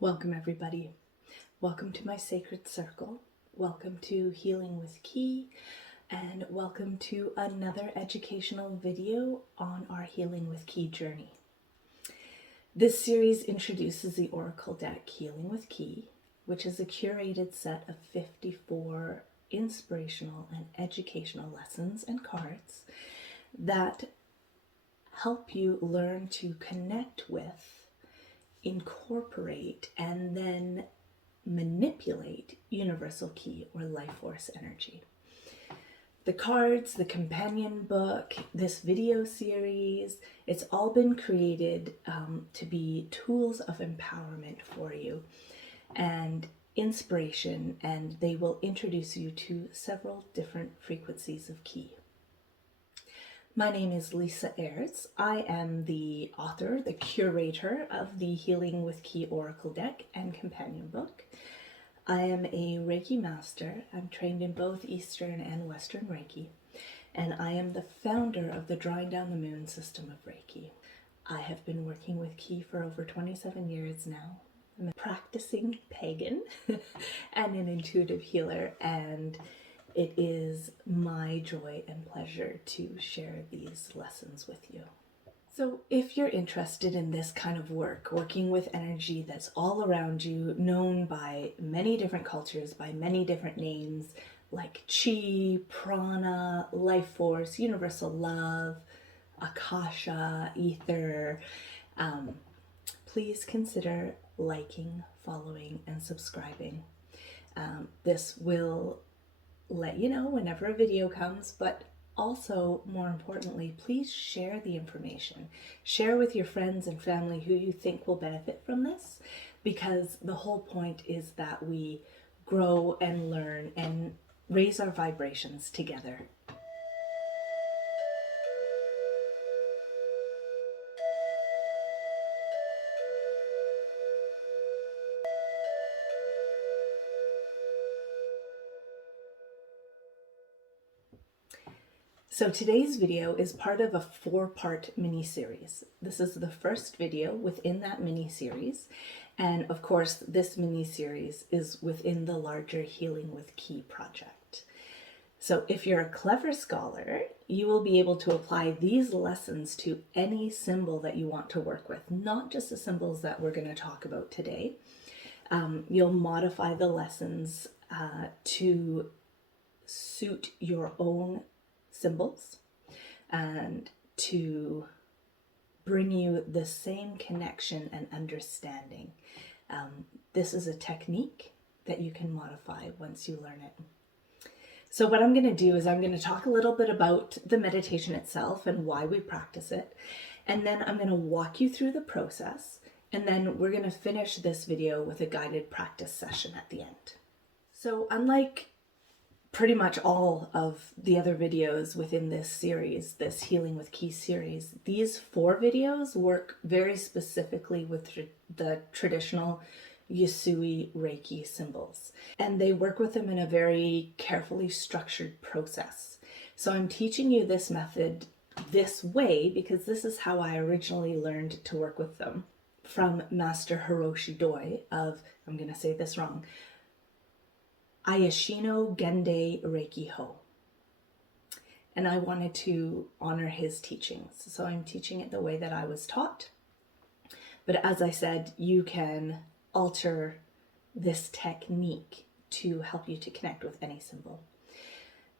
Welcome everybody. Welcome to my sacred circle. Welcome to Healing with Ki, and welcome to another educational video on our Healing with Ki journey. This series introduces the Oracle deck Healing with Ki, which is a curated set of 54 inspirational and educational lessons and cards that help you learn to connect with, incorporate, and then manipulate universal ki or life force energy. The cards, the companion book, this video series, it's all been created to be tools of empowerment for you and inspiration, and they will introduce you to several different frequencies of ki. My name is Lisa Ayres. I am the author, the curator of the Healing with Ki Oracle deck and companion book. I am a Reiki Master. I'm trained in both Eastern and Western Reiki, and I am the founder of the Drawing Down the Moon system of Reiki. I have been working with Ki for over 27 years now. I'm a practicing pagan and an intuitive healer, and it is my joy and pleasure to share these lessons with you. So if you're interested in this kind of work, working with energy that's all around you, known by many different cultures, by many different names, like chi, prana, life force, universal love, akasha, ether, please consider liking, following, and subscribing. This will let you know whenever a video comes, but also, more importantly, please share the information. Share with your friends and family who you think will benefit from this, because the whole point is that we grow and learn and raise our vibrations together. So today's video is part of a 4-part mini-series. This is the first video within that mini-series, and of course this mini-series is within the larger Healing with Ki project. So if you're a clever scholar, you will be able to apply these lessons to any symbol that you want to work with, not just the symbols that we're going to talk about today. You'll modify the lessons to suit your own symbols and to bring you the same connection and understanding. This is a technique that you can modify once you learn it. So what I'm going to do is I'm going to talk a little bit about the meditation itself and why we practice it, and then I'm going to walk you through the process, and then we're going to finish this video with a guided practice session at the end. So unlike pretty much all of the other videos within this series, this Healing with Ki series, these 4 videos work very specifically with the traditional Usui Reiki symbols, and they work with them in a very carefully structured process. So I'm teaching you this method this way because this is how I originally learned to work with them, from Master Hiroshi Doi of, I'm going to say this wrong, Ayashino Gende Reiki Ho. And I wanted to honor his teachings, so I'm teaching it the way that I was taught. But as I said, you can alter this technique to help you to connect with any symbol.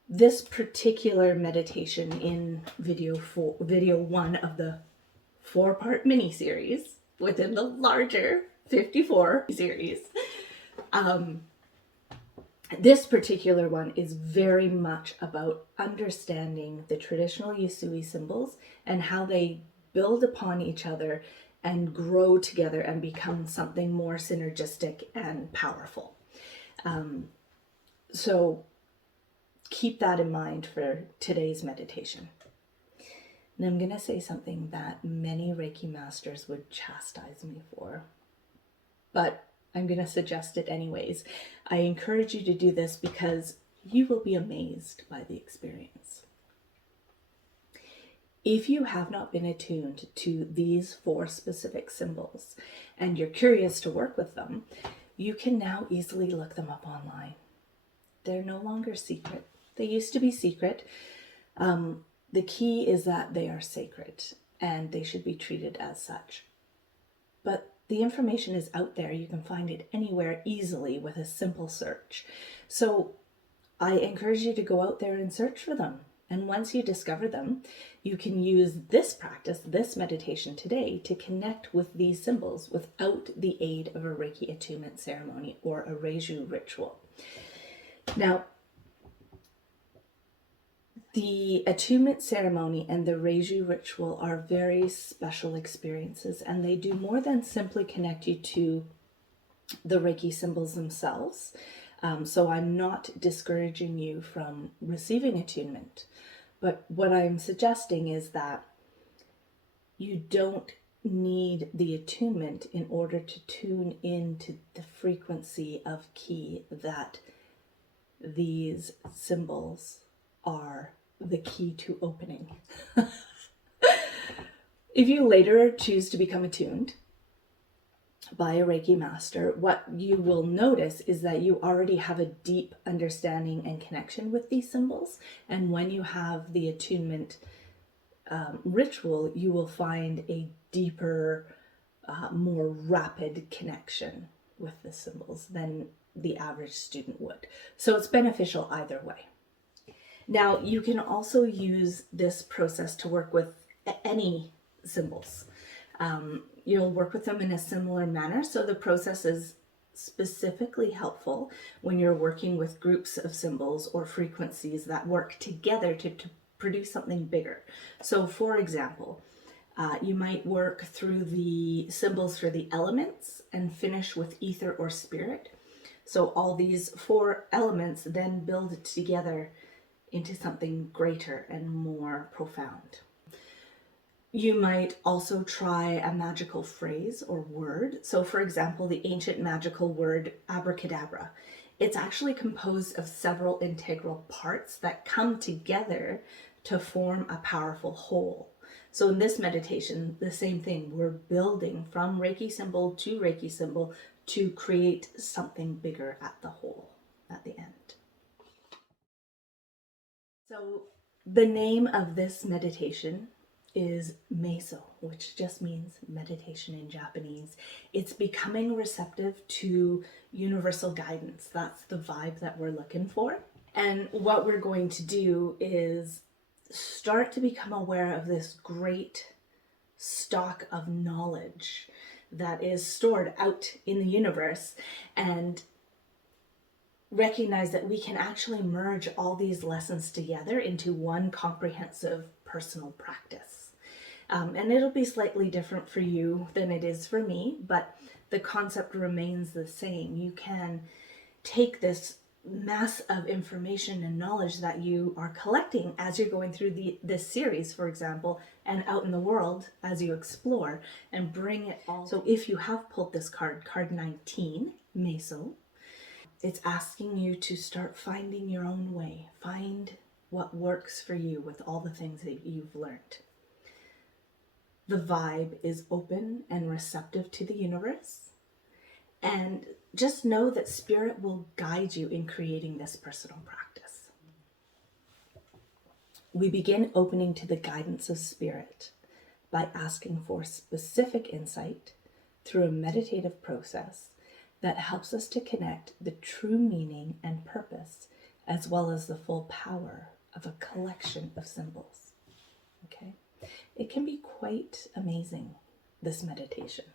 This particular meditation in video 1 of the 4-part mini-series within the larger 54 series, this particular one is very much about understanding the traditional Usui symbols and how they build upon each other and grow together and become something more synergistic and powerful. So keep that in mind for today's meditation. And I'm going to say something that many Reiki masters would chastise me for, but I'm going to suggest it anyways. I encourage you to do this because you will be amazed by the experience. if you have not been attuned to these 4 specific symbols and you're curious to work with them, you can now easily look them up online. They're no longer secret. They used to be secret. The key is that they are sacred and they should be treated as such. But the information is out there. You can find it anywhere easily with a simple search. So I encourage you to go out there and search for them. And once you discover them, you can use this practice, this meditation today, to connect with these symbols without the aid of a Reiki attunement ceremony or a Reiju ritual. Now, the attunement ceremony and the Reiju ritual are very special experiences, and they do more than simply connect you to the Reiki symbols themselves. So I'm not discouraging you from receiving attunement, but what I'm suggesting is that you don't need the attunement in order to tune into the frequency of ki that these symbols are the key to opening. If you later choose to become attuned by a Reiki master, what you will notice is that you already have a deep understanding and connection with these symbols. And when you have the attunement ritual, you will find a deeper, more rapid connection with the symbols than the average student would. So it's beneficial either way. Now, you can also use this process to work with any symbols. You'll work with them in a similar manner. So the process is specifically helpful when you're working with groups of symbols or frequencies that work together to produce something bigger. So for example, you might work through the symbols for the elements and finish with ether or spirit. So all these 4 elements then build together into something greater and more profound. You might also try a magical phrase or word. So for example, the ancient magical word abracadabra. It's actually composed of several integral parts that come together to form a powerful whole. So in this meditation, the same thing. We're building from Reiki symbol to Reiki symbol to create something bigger at the whole, at the end. So the name of this meditation is Meisô, which just means meditation in Japanese. It's becoming receptive to universal guidance. That's the vibe that we're looking for. And what we're going to do is start to become aware of this great stock of knowledge that is stored out in the universe, and recognize that we can actually merge all these lessons together into one comprehensive personal practice. And it'll be slightly different for you than it is for me, but the concept remains the same. You can take this mass of information and knowledge that you are collecting as you're going through this series, for example, and out in the world as you explore, and bring it all. So if you have pulled this card 19, Meisô, it's asking you to start finding your own way. Find what works for you with all the things that you've learned. The vibe is open and receptive to the universe. And just know that Spirit will guide you in creating this personal practice. We begin opening to the guidance of Spirit by asking for specific insight through a meditative process that helps us to connect the true meaning and purpose, as well as the full power of a collection of symbols. Okay? It can be quite amazing, this meditation.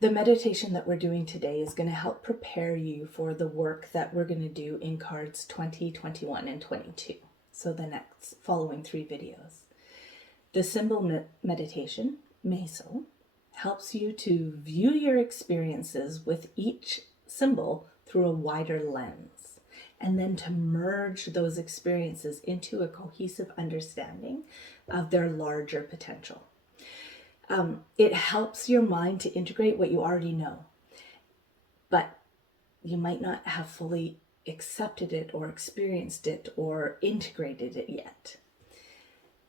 The meditation that we're doing today is going to help prepare you for the work that we're going to do in cards 20, 21, and 22. So the next following 3 videos. The symbol meditation, Meisô, helps you to view your experiences with each symbol through a wider lens, and then to merge those experiences into a cohesive understanding of their larger potential. It helps your mind to integrate what you already know, but you might not have fully accepted it or experienced it or integrated it yet.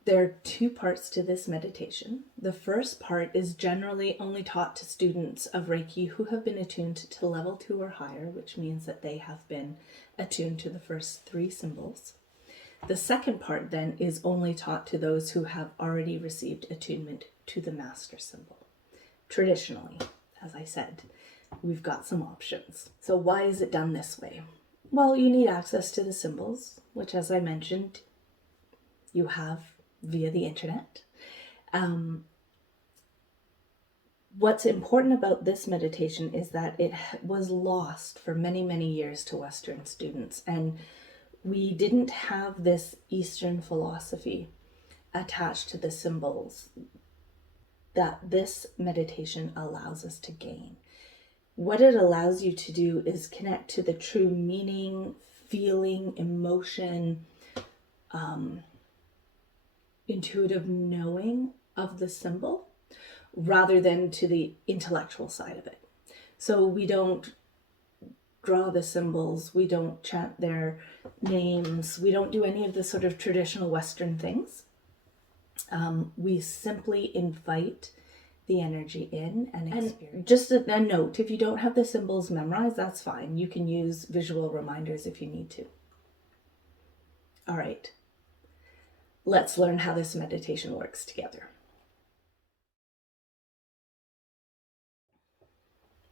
There are two parts to this meditation. The first part is generally only taught to students of Reiki who have been attuned to level 2 or higher, which means that they have been attuned to the first 3 symbols. The second part then is only taught to those who have already received attunement to the master symbol. Traditionally, as I said, we've got some options. So why is it done this way? Well, you need access to the symbols, which, as I mentioned, you have via the internet. What's important about this meditation is that it was lost for many, many years to Western students, and we didn't have this Eastern philosophy attached to the symbols that this meditation allows us to gain. What it allows you to do is connect to the true meaning, feeling, emotion, intuitive knowing of the symbol rather than to the intellectual side of it. So we don't draw the symbols, we don't chant their names, we don't do any of the sort of traditional Western things. We simply invite the energy in and experience. And just a note, if you don't have the symbols memorized, that's fine. You can use visual reminders if you need to. All right. Let's learn how this meditation works together.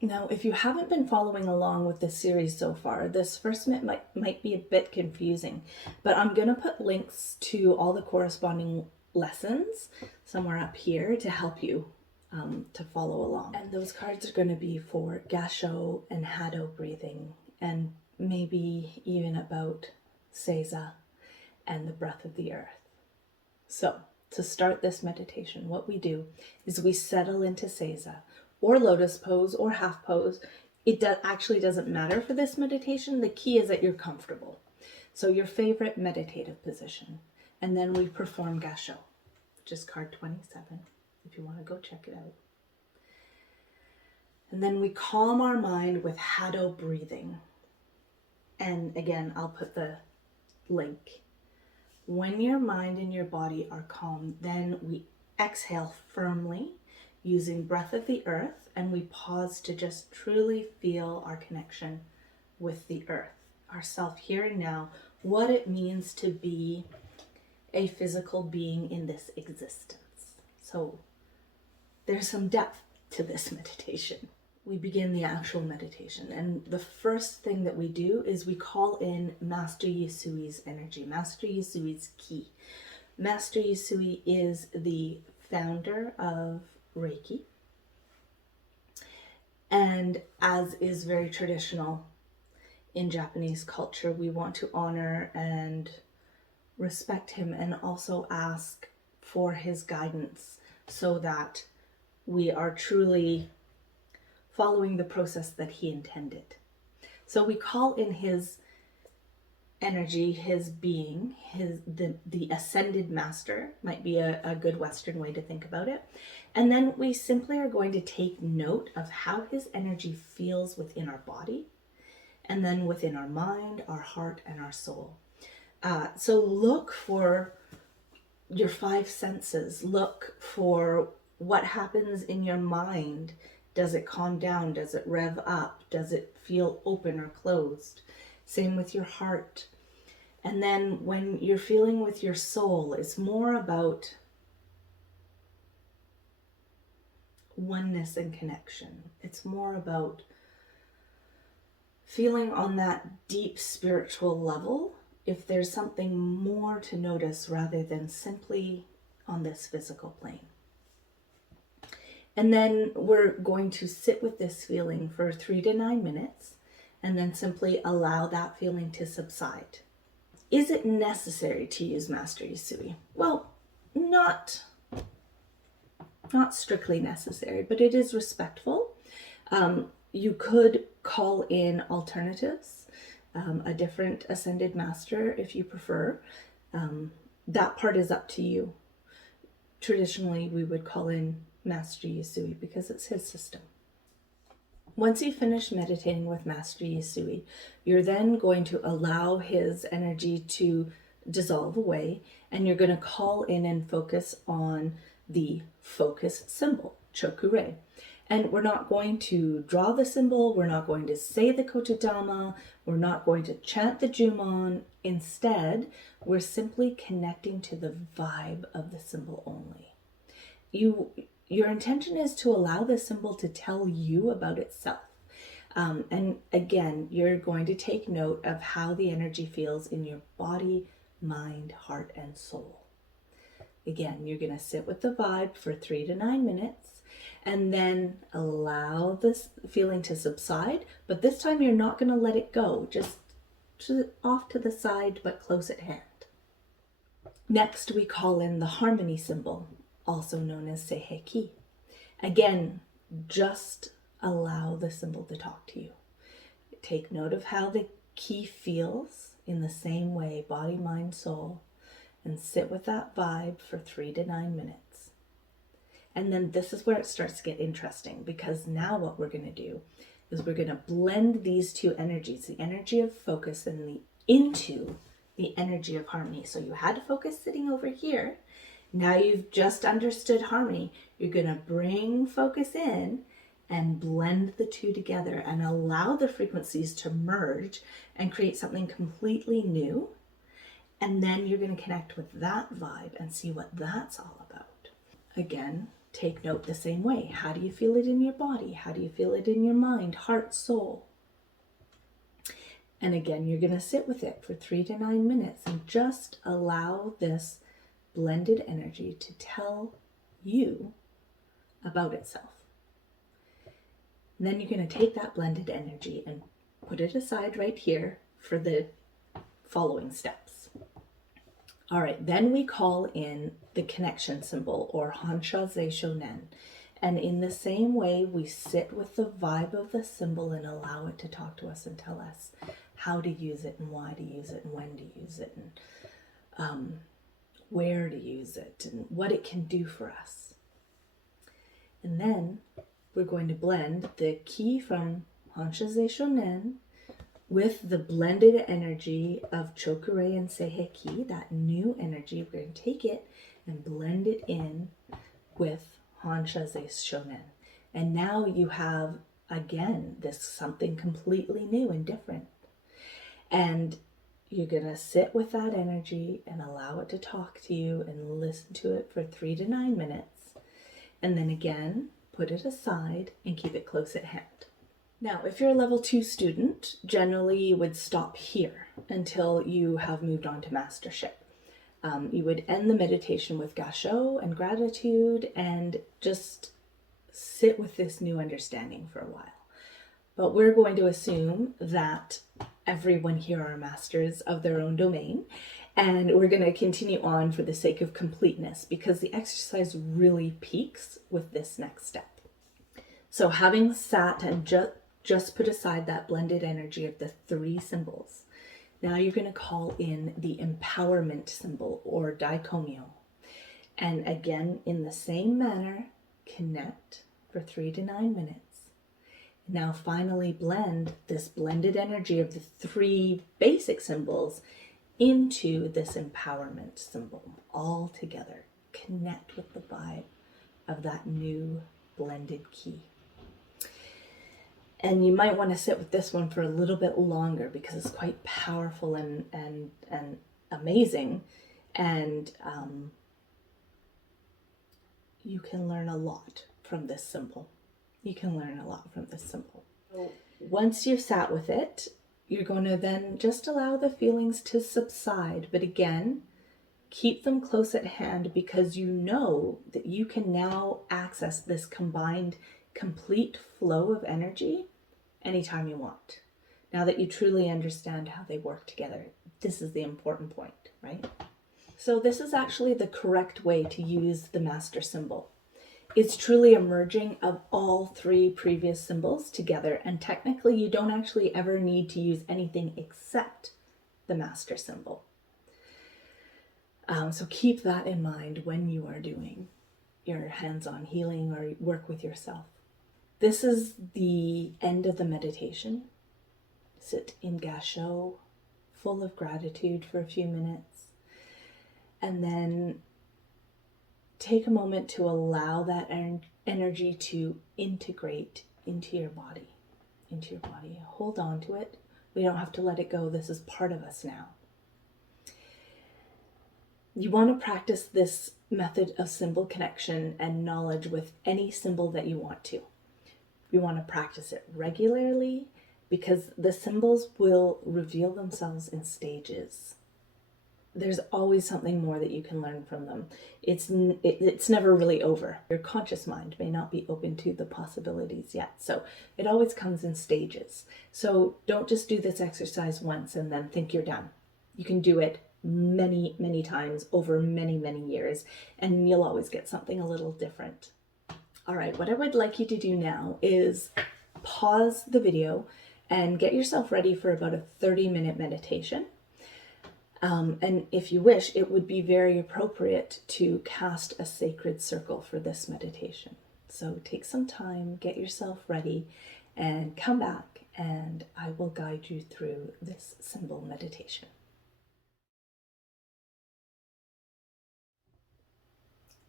Now, if you haven't been following along with this series so far, this first minute might be a bit confusing, but I'm going to put links to all the corresponding lessons somewhere up here to help you to follow along. And those cards are going to be for Gasho and Hado breathing, and maybe even about Seiza and the breath of the earth. So, to start this meditation, what we do is we settle into Seiza, or lotus pose, or half pose. It actually doesn't matter for this meditation. The key is that you're comfortable. So your favorite meditative position. And then we perform Gasho, which is card 27, if you want to go check it out. And then we calm our mind with Hado breathing. And again, I'll put the link. When your mind and your body are calm, then we exhale firmly using breath of the earth, and we pause to just truly feel our connection with the earth, ourself here and now, what it means to be a physical being in this existence. So there's some depth to this meditation. We begin the actual meditation, and the first thing that we do is we call in Master Usui's energy, Master Usui's ki. Master Usui is the founder of Reiki, and as is very traditional in Japanese culture, we want to honor and respect him and also ask for his guidance so that we are truly following the process that he intended. So we call in his energy, his being, the ascended master might be a good Western way to think about it. And then we simply are going to take note of how his energy feels within our body, and then within our mind, our heart, and our soul. So look for your 5 senses. Look for what happens in your mind. Does it calm down? Does it rev up? Does it feel open or closed? Same with your heart. And then when you're feeling with your soul, it's more about oneness and connection. It's more about feeling on that deep spiritual level if there's something more to notice rather than simply on this physical plane. And then we're going to sit with this feeling for 3 to 9 minutes and then simply allow that feeling to subside. Is it necessary to use Master Usui? Well, not strictly necessary, but it is respectful. You could call in alternatives, a different ascended master if you prefer. That part is up to you. Traditionally, we would call in Master Usui because it's his system. Once you finish meditating with Master Usui, you're then going to allow his energy to dissolve away, and you're going to call in and focus on the focus symbol, Chokurei. And we're not going to draw the symbol, we're not going to say the Kotodama, we're not going to chant the Jumon. Instead, we're simply connecting to the vibe of the symbol only. Your intention is to allow the symbol to tell you about itself. And again, you're going to take note of how the energy feels in your body, mind, heart, and soul. Again, you're going to sit with the vibe for 3 to 9 minutes and then allow this feeling to subside. But this time you're not going to let it go, just off to the side, but close at hand. Next, we call in the harmony symbol, also known as Seiheki. Again, just allow the symbol to talk to you. Take note of how the ki feels in the same way, body, mind, soul, and sit with that vibe for 3 to 9 minutes. And then this is where it starts to get interesting, because now what we're going to do is we're going to blend these two energies, the energy of focus into the energy of harmony. So you had focus sitting over here. Now you've just understood harmony. You're going to bring focus in and blend the two together and allow the frequencies to merge and create something completely new. And then you're going to connect with that vibe and see what that's all about. Again, take note the same way. How do you feel it in your body? How do you feel it in your mind, heart, soul? And again, you're going to sit with it for 3 to 9 minutes and just allow this blended energy to tell you about itself. And then you're going to take that blended energy and put it aside right here for the following steps. All right, then we call in the connection symbol, or Hansha-ze Shonen. And in the same way, we sit with the vibe of the symbol and allow it to talk to us and tell us how to use it and why to use it and when to use it and where to use it and what it can do for us. And then we're going to blend the ki from Hansha-ze Shonen with the blended energy of Chokurei and Seiheki, that new energy. We're going to take it and blend it in with Hansha-ze Shonen. And now you have, again, this something completely new and different. And you're going to sit with that energy and allow it to talk to you and listen to it for 3 to 9 minutes. And then again, put it aside and keep it close at hand. Now, if you're a level 2 student, generally you would stop here until you have moved on to mastership. You would end the meditation with gasho and gratitude and just sit with this new understanding for a while. But we're going to assume that everyone here are masters of their own domain, and we're going to continue on for the sake of completeness, because the exercise really peaks with this next step. So having sat and just put aside that blended energy of the 3 symbols, now you're going to call in the empowerment symbol, or Daikomyo. And again, in the same manner, connect for 3 to 9 minutes. Now finally blend this blended energy of the 3 basic symbols into this empowerment symbol all together. Connect with the vibe of that new blended ki. And you might want to sit with this one for a little bit longer because it's quite powerful and amazing. And you can learn a lot from this symbol. Once you've sat with it, you're going to then just allow the feelings to subside. But again, keep them close at hand, because you know that you can now access this combined, complete flow of energy anytime you want. Now that you truly understand how they work together, this is the important point, right? So this is actually the correct way to use the master symbol. It's truly a merging of all 3 previous symbols together, and technically you don't actually ever need to use anything except the master symbol. So keep that in mind when you are doing your hands-on healing or work with yourself. This is the end of the meditation. Sit in gasho, full of gratitude for a few minutes. and then take a moment to allow that energy to integrate into your body. Hold on to it. We don't have to let it go. This is part of us now. You want to practice this method of symbol connection and knowledge with any symbol that you want to. You want to practice it regularly because the symbols will reveal themselves in stages. There's always something more that you can learn from them. It's never really over. Your conscious mind may not be open to the possibilities yet. So it always comes in stages. So don't just do this exercise once and then think you're done. You can do it many, many times over many, many years, and you'll always get something a little different. All right, what I would like you to do now is pause the video and get yourself ready for about a 30-minute meditation. And if you wish, it would be very appropriate to cast a sacred circle for this meditation. So take some time, get yourself ready, and come back, and I will guide you through this symbol meditation.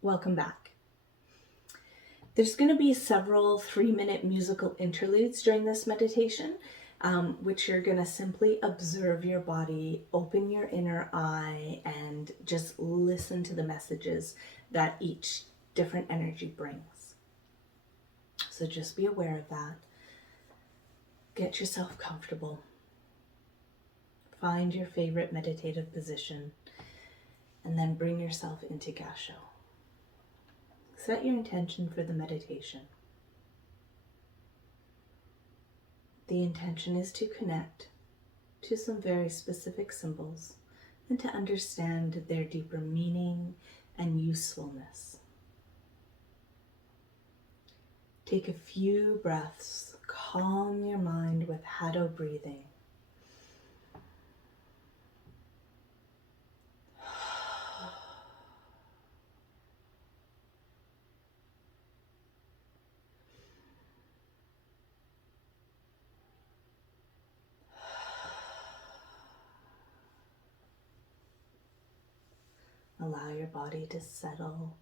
Welcome back. There's going to be several 3-minute musical interludes during this meditation, which you're going to simply observe your body, open your inner eye, and just listen to the messages that each different energy brings. So just be aware of that. Get yourself comfortable. Find your favorite meditative position, and then bring yourself into Gassho. Set your intention for the meditation. The intention is to connect to some very specific symbols and to understand their deeper meaning and usefulness. Take a few breaths, calm your mind with Hatha breathing. Allow your body to settle.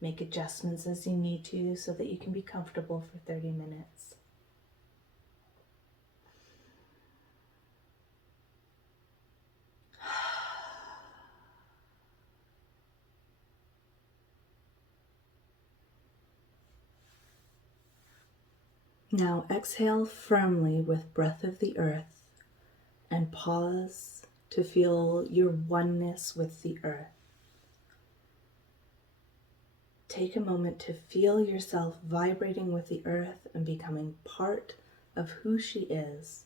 Make adjustments as you need to so that you can be comfortable for 30 minutes. Now exhale firmly with breath of the earth and pause to feel your oneness with the earth. Take a moment to feel yourself vibrating with the earth and becoming part of who she is,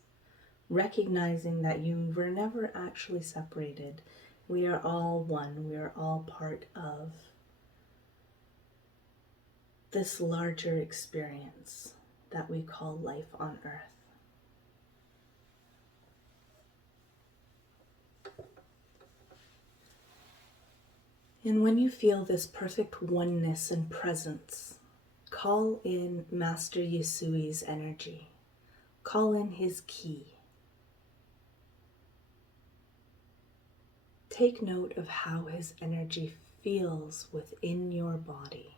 recognizing that you were never actually separated. We are all one. We are all part of this larger experience that we call life on earth. And when you feel this perfect oneness and presence, call in Master Usui's energy. Call in his ki. Take note of how his energy feels within your body.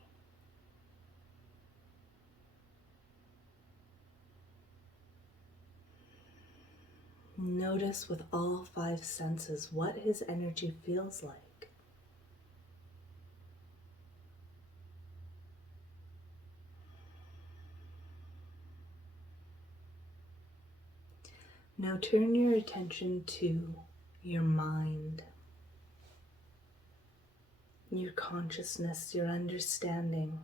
Notice with all 5 senses what his energy feels like. Now turn your attention to your mind, your consciousness, your understanding.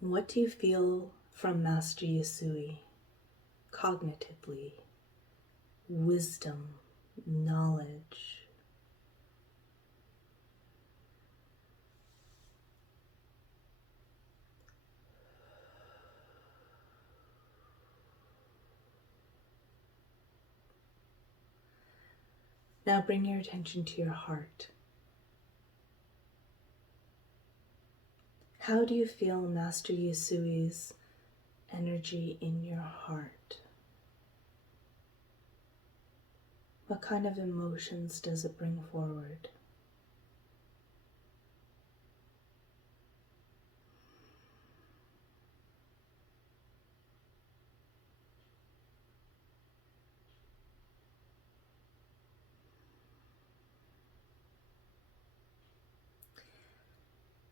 What do you feel from Master Usui? Cognitively, wisdom, knowledge. Now bring your attention to your heart. How do you feel Master Usui's energy in your heart? What kind of emotions does it bring forward?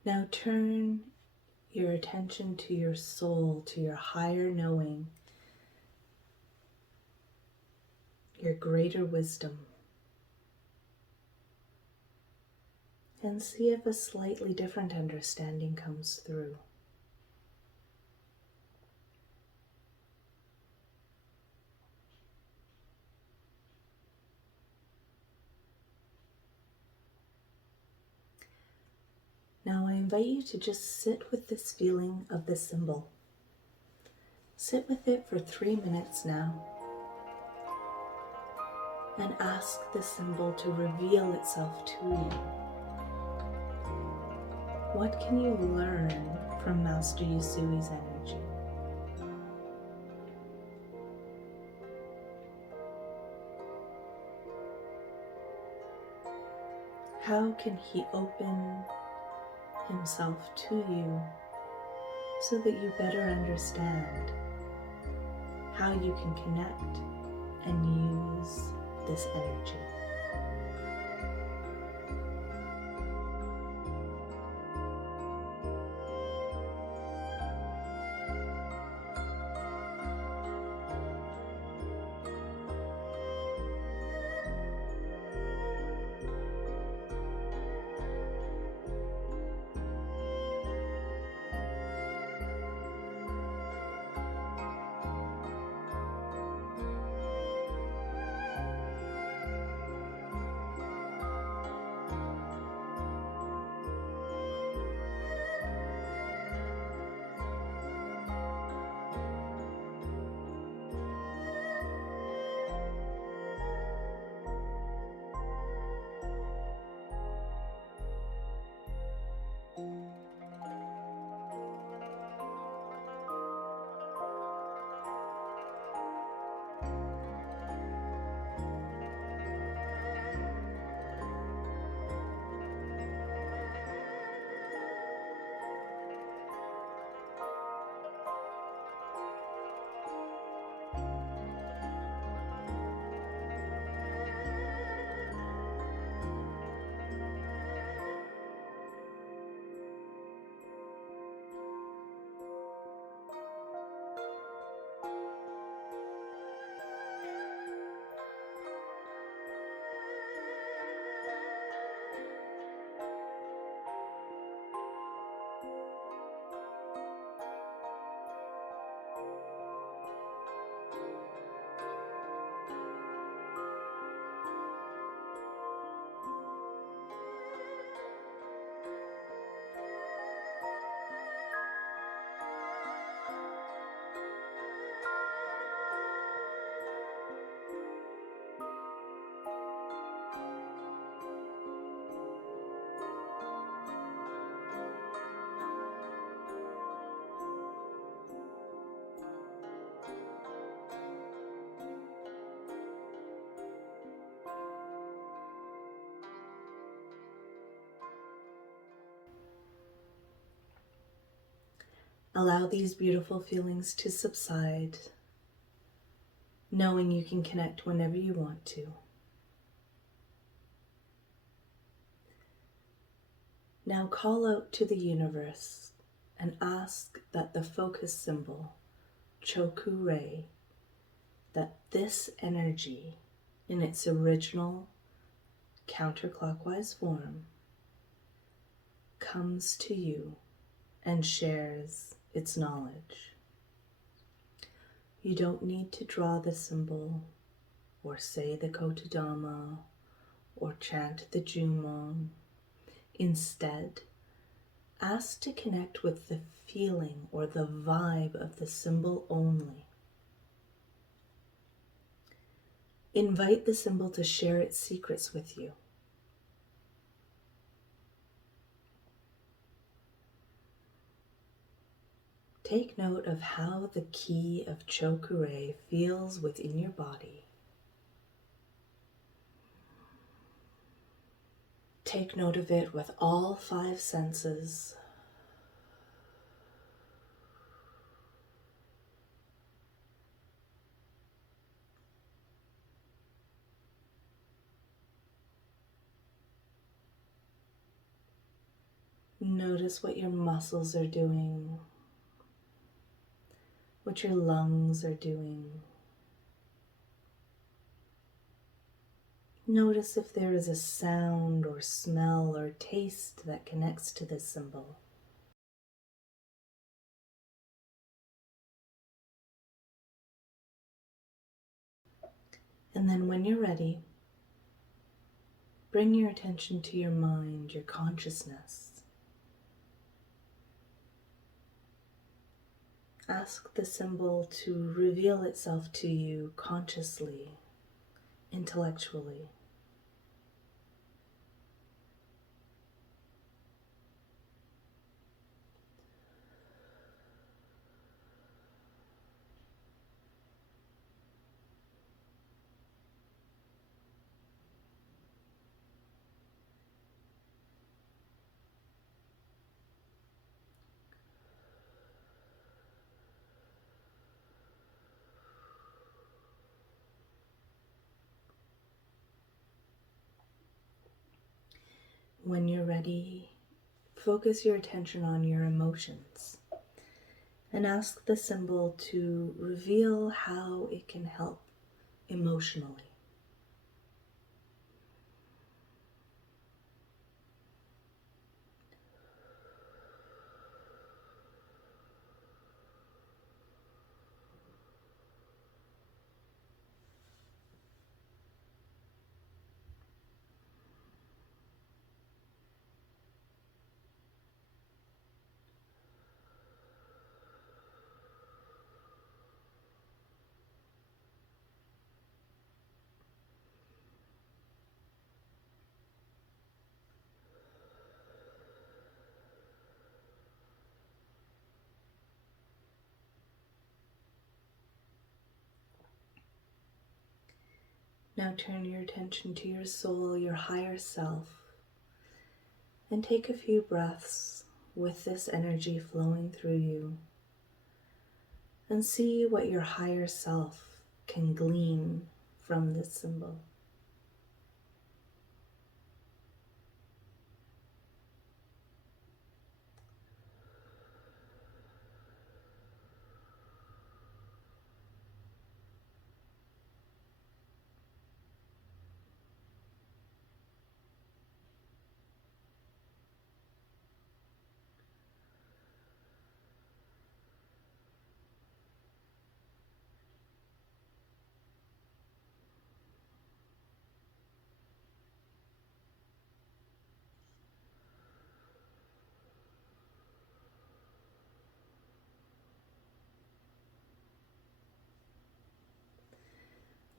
Now turn your attention to your soul, to your higher knowing, your greater wisdom, and see if a slightly different understanding comes through. Now I invite you to just sit with this feeling of the symbol. Sit with it for 3 minutes now and ask the symbol to reveal itself to you. What can you learn from Master Usui's energy? How can he open himself to you so that you better understand how you can connect and use this energy? Allow these beautiful feelings to subside, knowing you can connect whenever you want to. Now call out to the universe and ask that the focus symbol, Choku Rei, that this energy in its original counterclockwise form comes to you and shares its knowledge. You don't need to draw the symbol or say the Kotodama or chant the Jumon. Instead, ask to connect with the feeling or the vibe of the symbol only. Invite the symbol to share its secrets with you. Take note of how the ki of Choku Rei feels within your body. take note of it with all 5 senses. Notice what your muscles are doing, what your lungs are doing. Notice if there is a sound or smell or taste that connects to this symbol. And then when you're ready, bring your attention to your mind, your consciousness. Ask the symbol to reveal itself to you consciously, intellectually. When you're ready, focus your attention on your emotions and ask the symbol to reveal how it can help emotionally. Now turn your attention to your soul, your higher self, and take a few breaths with this energy flowing through you, and see what your higher self can glean from this symbol.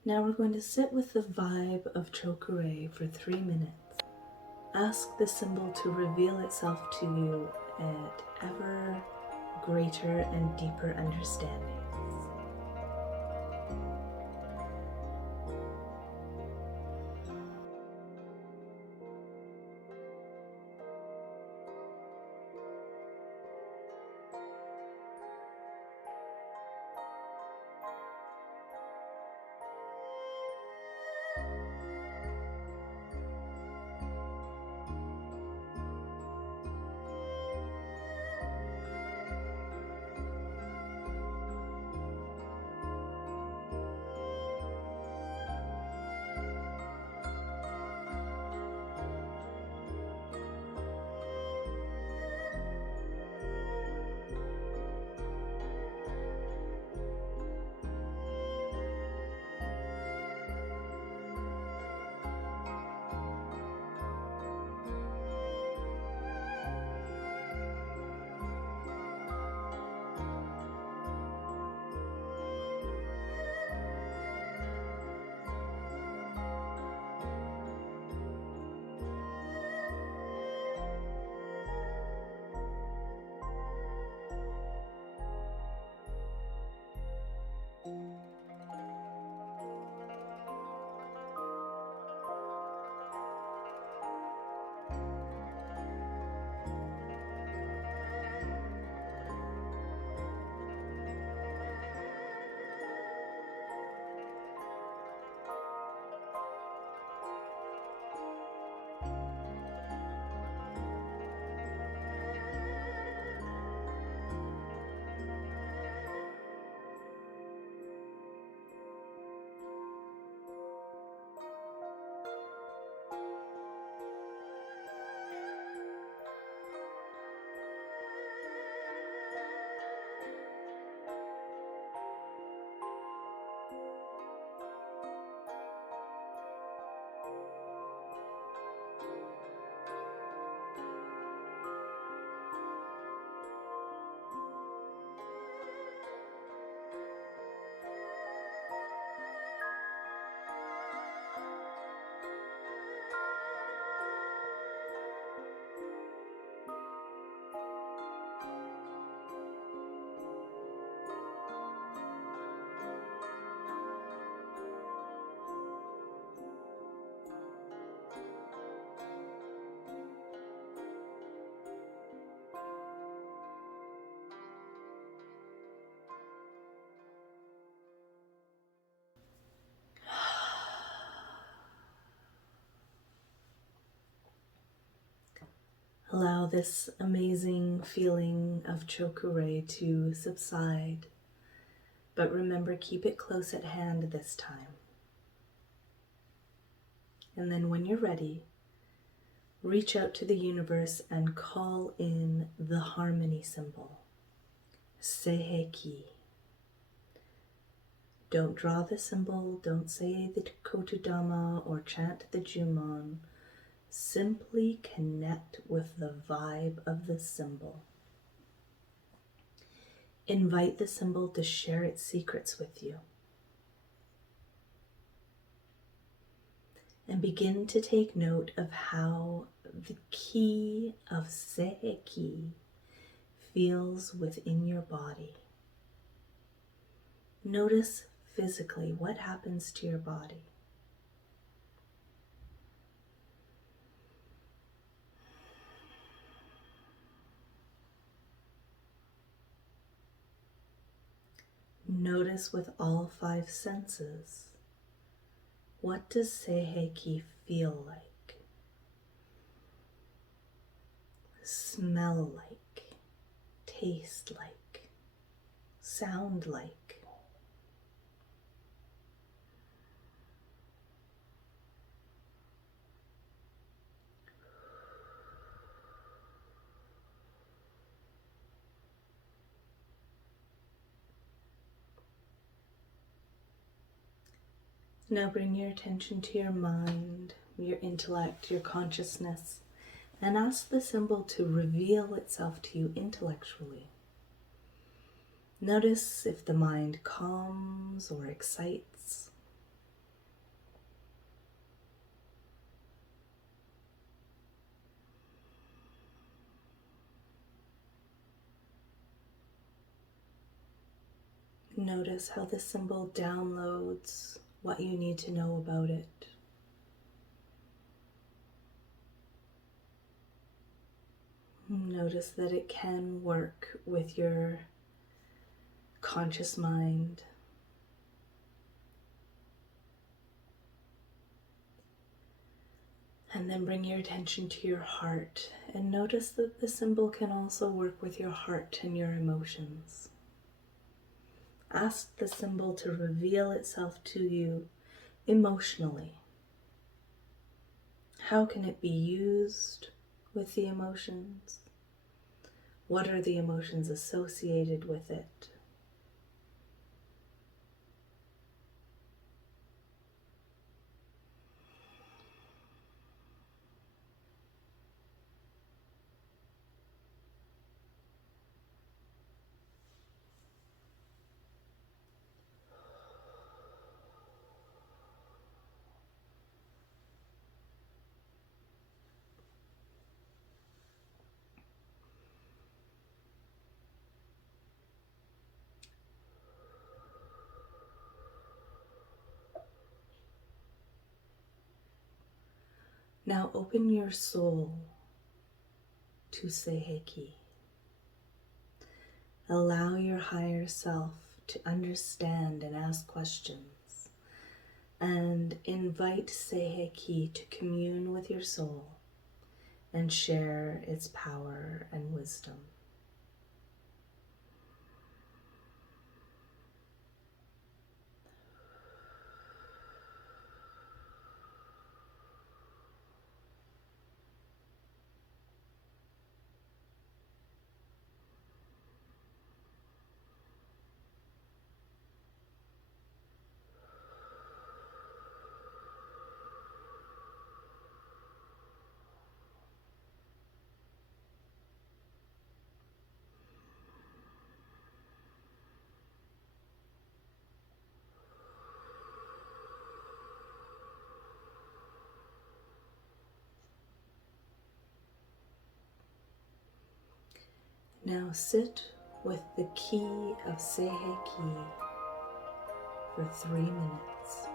Now we're going to sit with the vibe of Chokure for 3 minutes. Ask the symbol to reveal itself to you at ever greater and deeper understandings. Allow this amazing feeling of chokure to subside, but remember, keep it close at hand this time. And then when you're ready, reach out to the universe and call in the harmony symbol, Seiheki. Don't draw the symbol, don't say the Kotudama or chant the Jumon. Simply connect with the vibe of the symbol. Invite the symbol to share its secrets with you. And begin to take note of how the ki of Seiheki feels within your body. Notice physically what happens to your body. Notice with all 5 senses, what does Seiheki feel like? Smell like? Taste like? Sound like? Now bring your attention to your mind, your intellect, your consciousness, and ask the symbol to reveal itself to you intellectually. Notice if the mind calms or excites. Notice how the symbol downloads what you need to know about it. Notice that it can work with your conscious mind. And then bring your attention to your heart and notice that the symbol can also work with your heart and your emotions. Ask the symbol to reveal itself to you emotionally. How can it be used with the emotions? What are the emotions associated with it? Now open your soul to Seiheki. Allow your higher self to understand and ask questions, and invite Seiheki to commune with your soul and share its power and wisdom. Now sit with the ki of Seiheki for 3 minutes.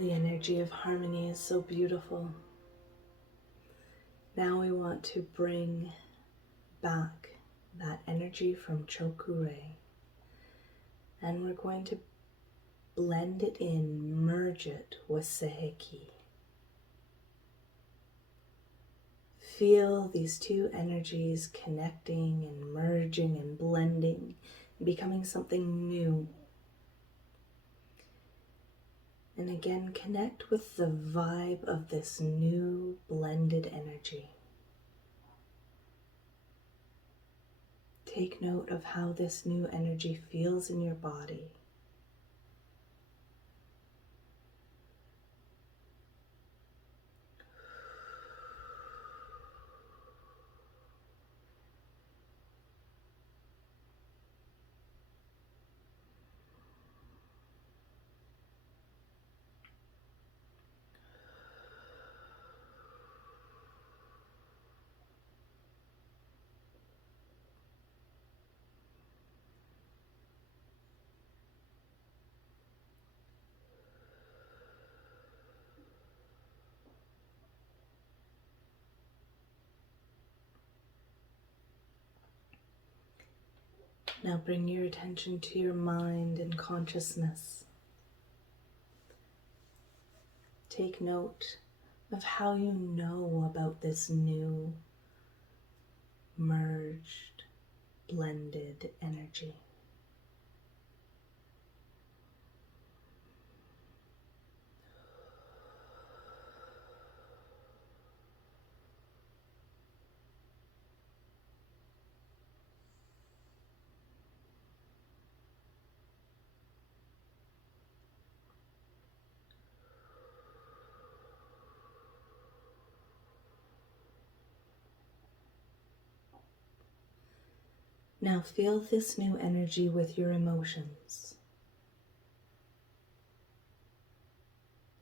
The energy of harmony is so beautiful. Now we want to bring back that energy from Choku-rei, and we're going to blend it in, merge it with Seiki. Feel these two energies connecting and merging and blending, becoming something new. And again, connect with the vibe of this new blended energy. Take note of how this new energy feels in your body. Now bring your attention to your mind and consciousness. Take note of how you know about this new, merged, blended energy. Now feel this new energy with your emotions.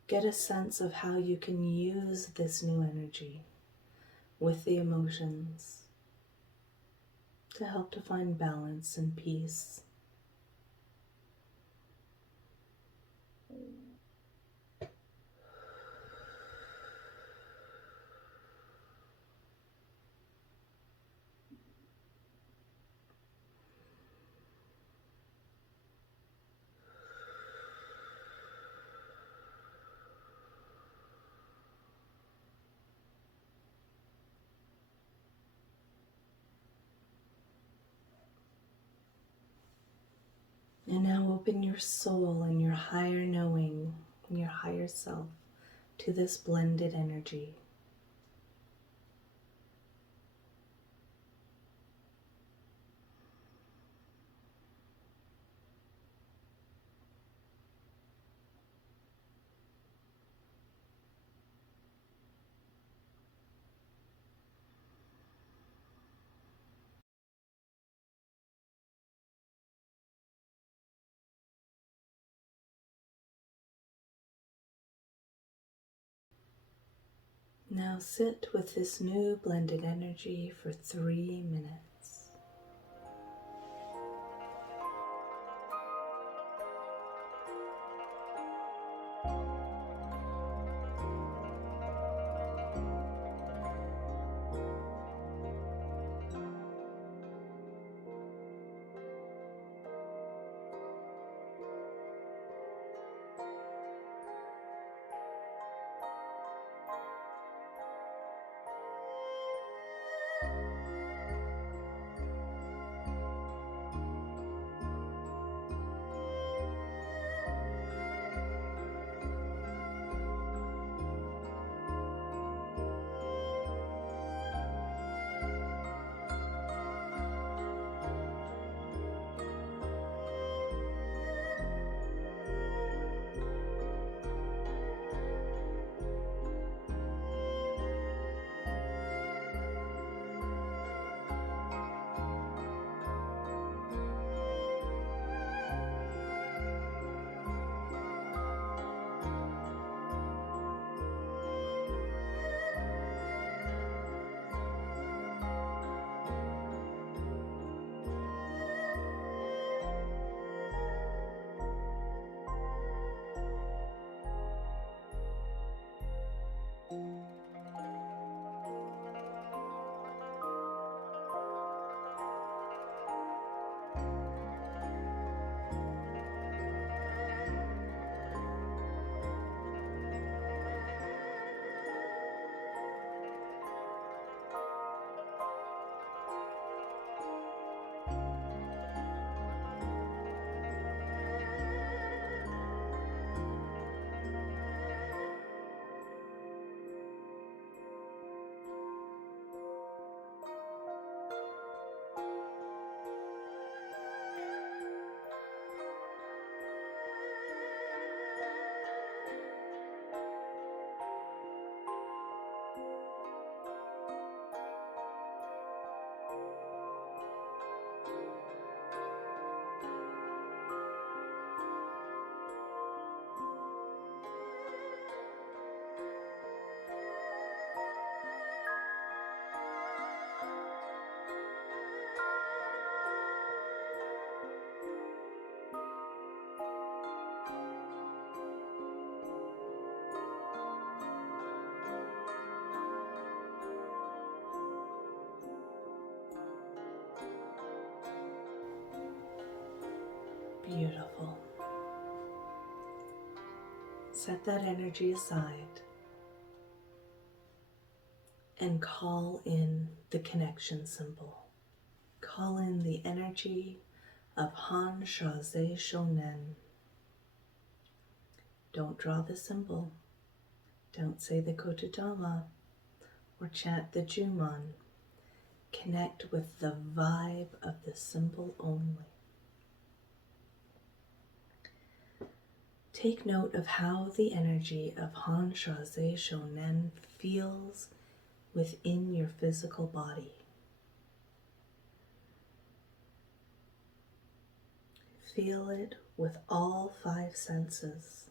Get a sense of how you can use this new energy with the emotions to help to find balance and peace. And now open your soul and your higher knowing, your higher self, to this blended energy. Now sit with this new blended energy for 3 minutes. Beautiful. Set that energy aside and call in the connection symbol. Call in the energy of Han Shaze Shonen. Don't draw the symbol. Don't say the Kotodama or chant the Jumon. Connect with the vibe of the symbol only. Take note of how the energy of Han Shaze Shonen feels within your physical body. Feel it with all 5 senses.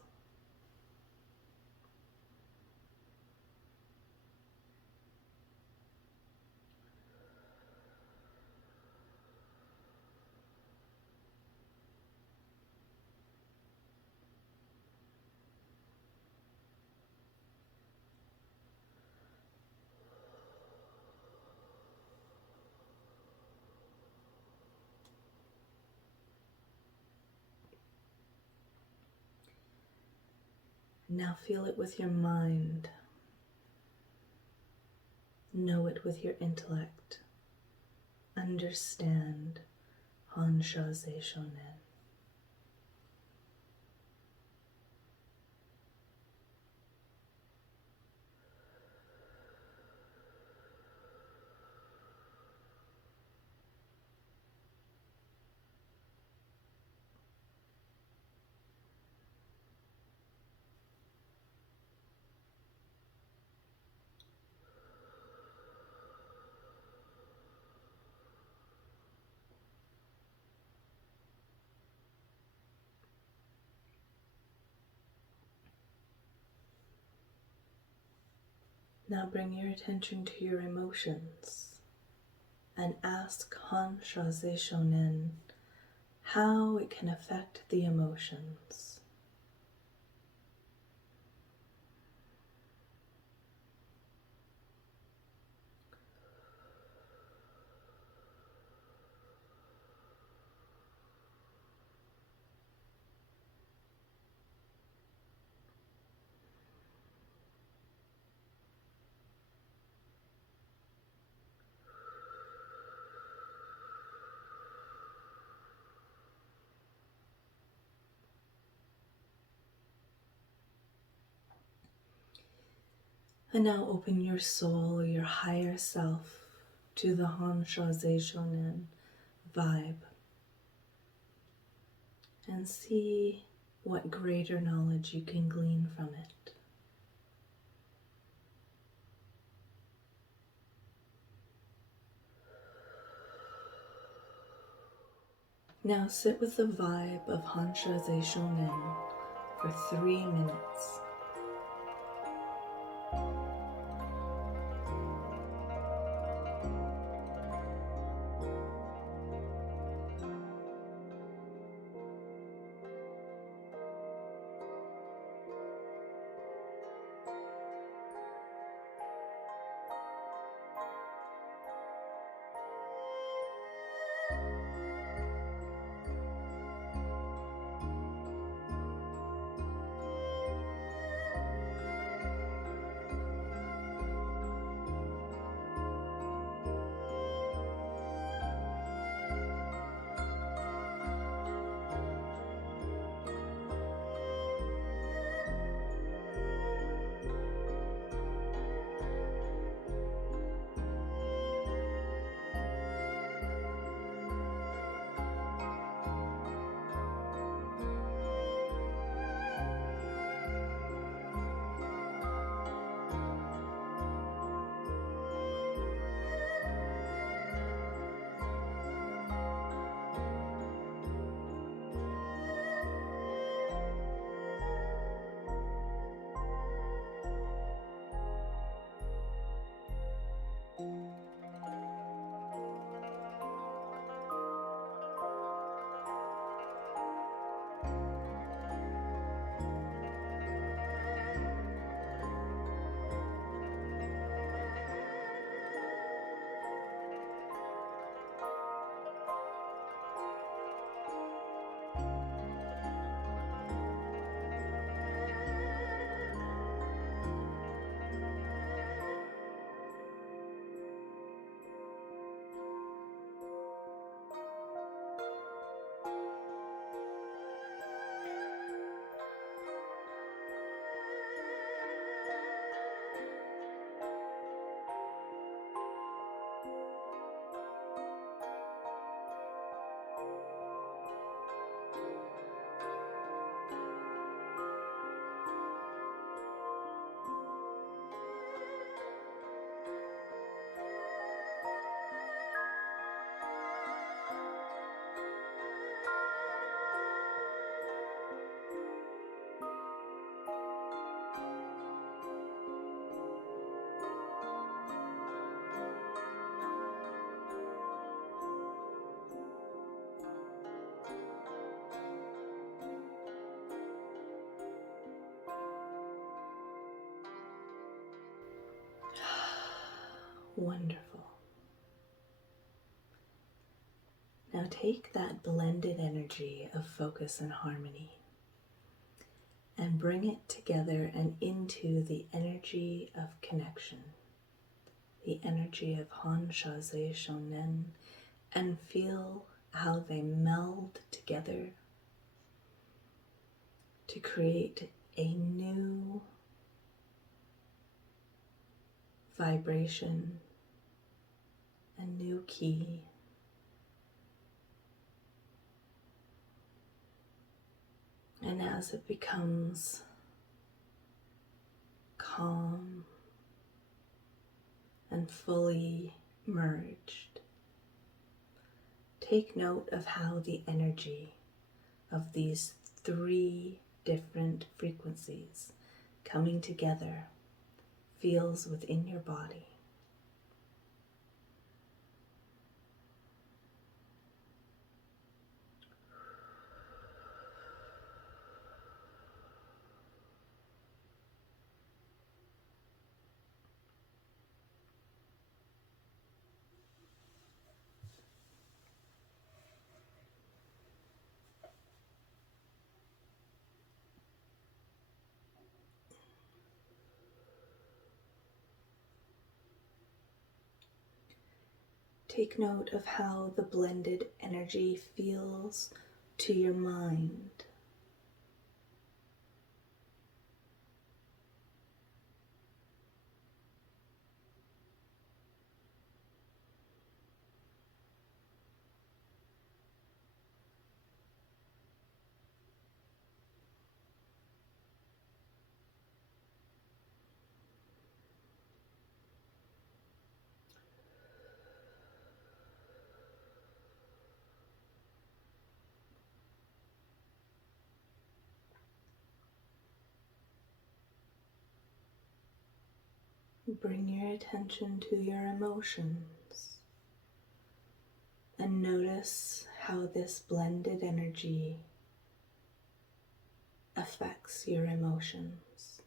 Now feel it with your mind. Know it with your intellect. Understand Han Shaze Shonen. Now bring your attention to your emotions and ask Han Shaze Shonen how it can affect the emotions. And now open your soul, your higher self, to the Han Shaze Shonen vibe. And see what greater knowledge you can glean from it. Now sit with the vibe of Han Shaze Shonen for 3 minutes. Wonderful. Now take that blended energy of focus and harmony and bring it together and into the energy of connection, the energy of Han Shaze Shonen, and feel how they meld together to create a new vibration, a new key. And as it becomes calm and fully merged, take note of how the energy of these 3 different frequencies coming together feels within your body. Take note of how the blended energy feels to your mind. Bring your attention to your emotions and notice how this blended energy affects your emotions.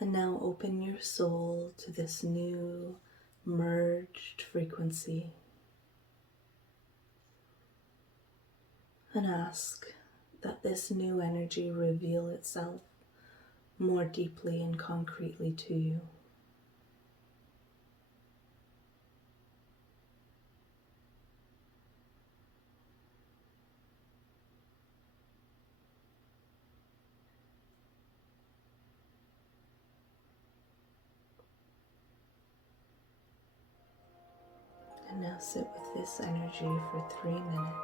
And now open your soul to this new merged frequency and ask that this new energy reveal itself more deeply and concretely to you. And now sit with this energy for 3 minutes.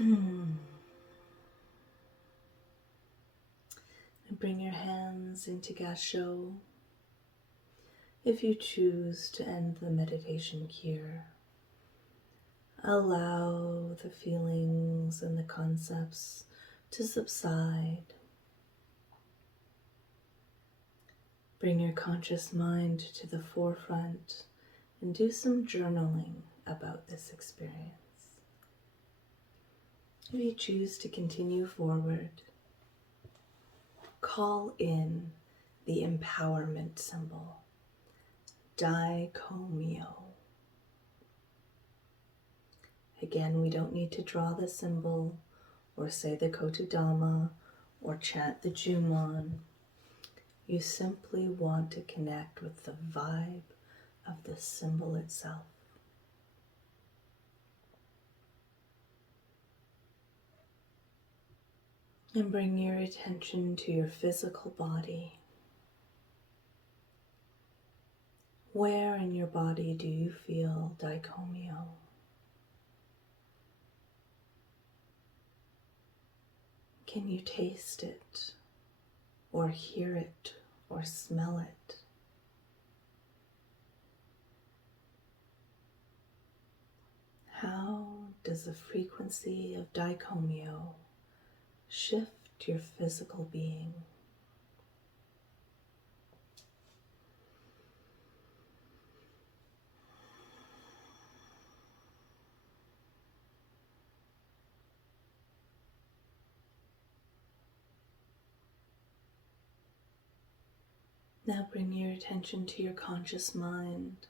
And bring your hands into Gasho. If you choose to end the meditation here, allow the feelings and the concepts to subside. Bring your conscious mind to the forefront and do some journaling about this experience. If you choose to continue forward, call in the empowerment symbol, Daikomyo. Again, we don't need to draw the symbol or say the Kotodama or chant the Jumon. You simply want to connect with the vibe of the symbol itself. And bring your attention to your physical body. Where in your body do you feel Daikomyo? Can you taste it, or hear it, or smell it? How does the frequency of Daikomyo shift your physical being? Now bring your attention to your conscious mind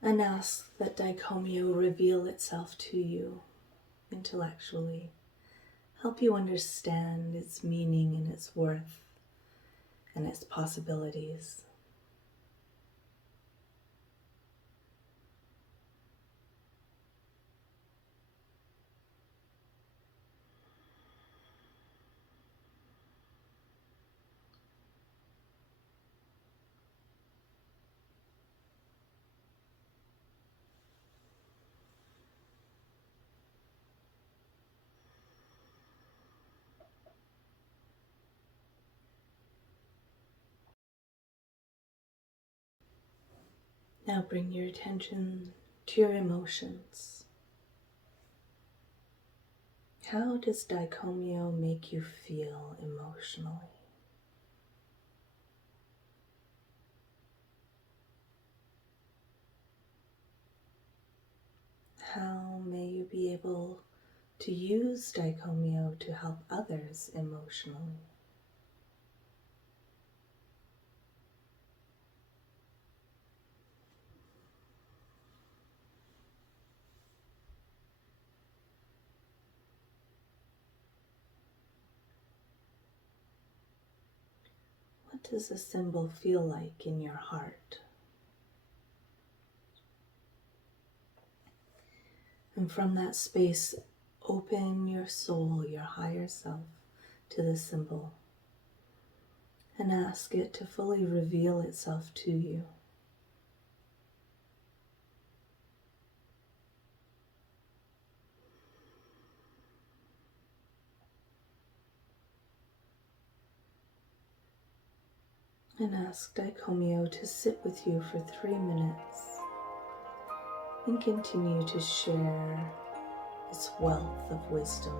and ask that Daikomyo reveal itself to you intellectually. Help you understand its meaning and its worth and its possibilities. Now bring your attention to your emotions. How does Daikomyo make you feel emotionally? How may you be able to use Daikomyo to help others emotionally? What does a symbol feel like in your heart? And from that space, open your soul, your higher self, to the symbol and ask it to fully reveal itself to you. And ask Daikomyo to sit with you for 3 minutes and continue to share its wealth of wisdom.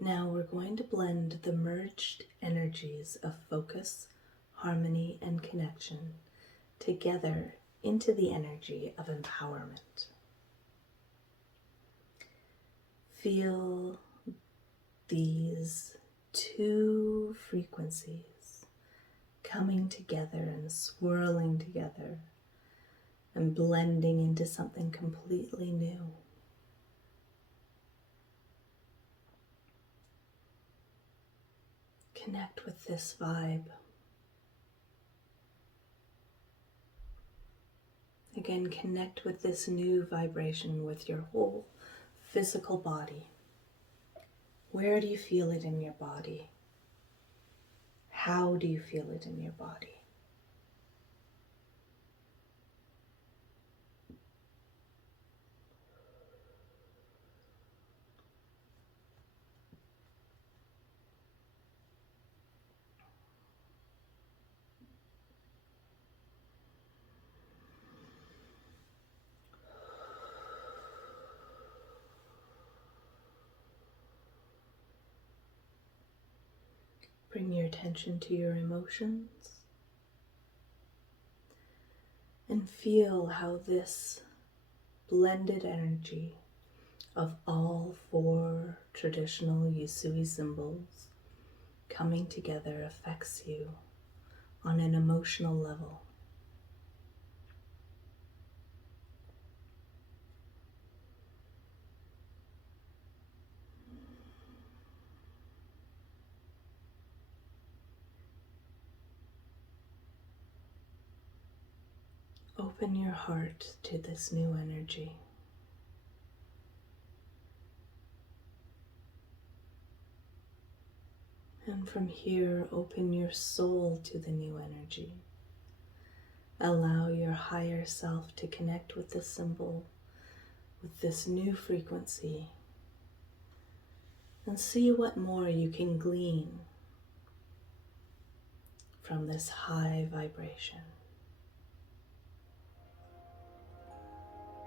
Now we're going to blend the merged energies of focus, harmony, and connection together into the energy of empowerment. Feel these two frequencies coming together and swirling together and blending into something completely new. Connect with this vibe. Again, connect with this new vibration with your whole physical body. Where do you feel it in your body? How do you feel it in your body? Bring your attention to your emotions and feel how this blended energy of all 4 traditional Usui symbols coming together affects you on an emotional level. Open your heart to this new energy. And from here, open your soul to the new energy. Allow your higher self to connect with this symbol, with this new frequency, and see what more you can glean from this high vibration.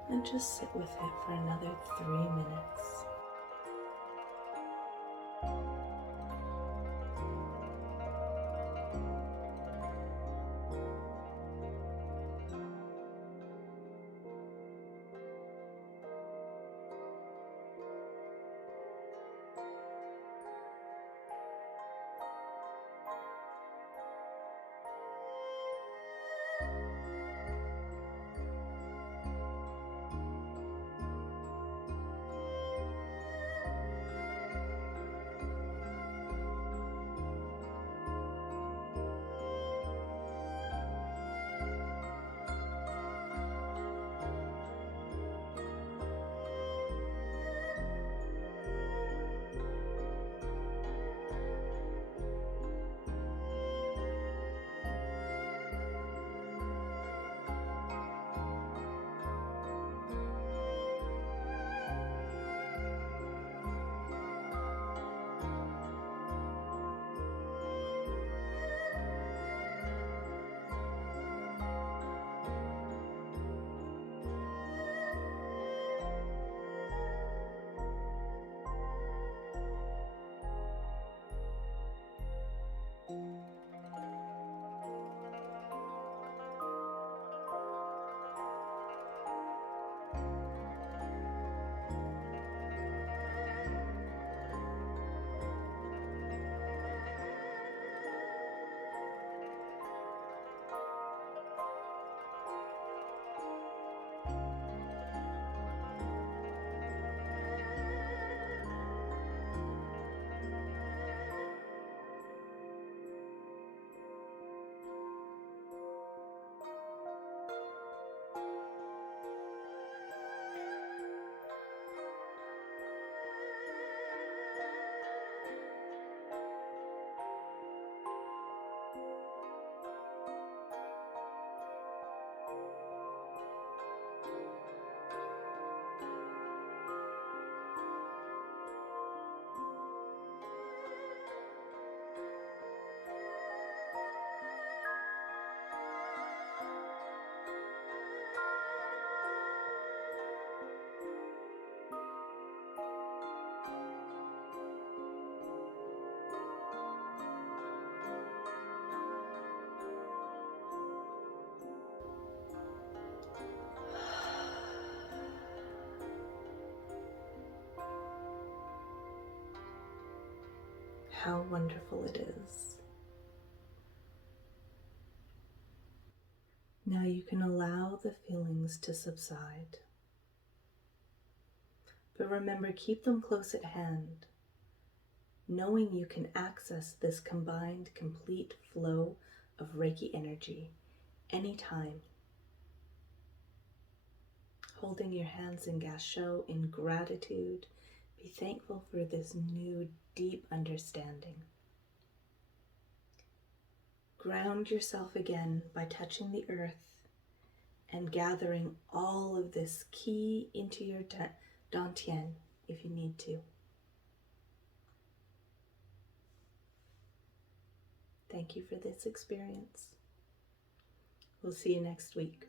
And just sit with it for another 3 minutes. how wonderful it is. Now you can allow the feelings to subside. But remember, keep them close at hand, knowing you can access this combined, complete flow of Reiki energy anytime. Holding your hands in Gasho in gratitude, be thankful for this new, deep understanding. Ground yourself again by touching the earth and gathering all of this ki into your dantian if you need to. Thank you for this experience. We'll see you next week.